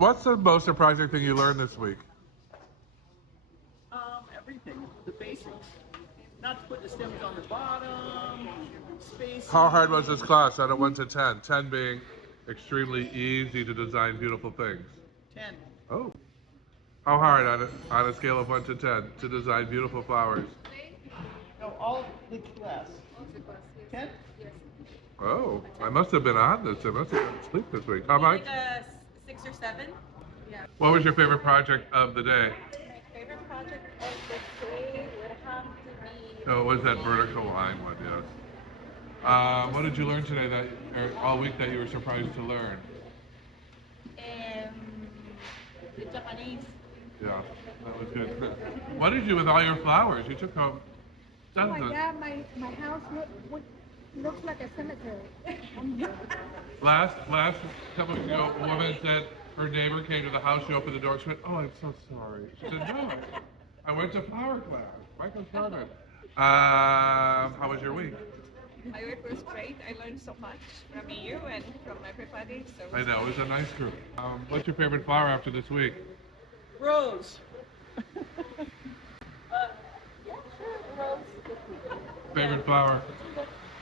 What's the most surprising thing you learned this week? Everything. The basics. Not to put the stems on the bottom. Spacing. How hard was this class out of 1 to 10? 10 being extremely easy to design beautiful things. 10. Oh. How hard on a scale of 1 to 10 to design beautiful flowers? No, all the class. 10? Oh, I must have been on this. I must have been asleep this week. How much? Like a 6 or 7. Yeah. What was your favorite project of the day? My favorite project of the day would have to be. Oh, it was that vertical line one, yes. What did you learn today or all week that you were surprised to learn? The Japanese. Yeah, that was good. What did you do with all your flowers? You took home Oh dozens. my God, my house looks like a cemetery. Last couple of weeks ago, a woman said her neighbor came to the house. She opened the door. She went, "Oh, I'm so sorry." She said, "No, I went to flower class. Michael Sherman." How was your week? My week was great. I learned so much from you and from everybody. So I know, it was a nice group. What's your favorite flower after this week? Rose. Favorite flower?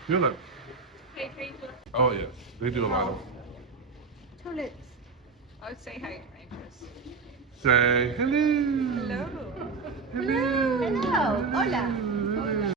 Tulip. hey, Oh yes, they do a lot of. Tulips. I would say hydrangeas. Say hello. Hello. Hello. Hello. Hola.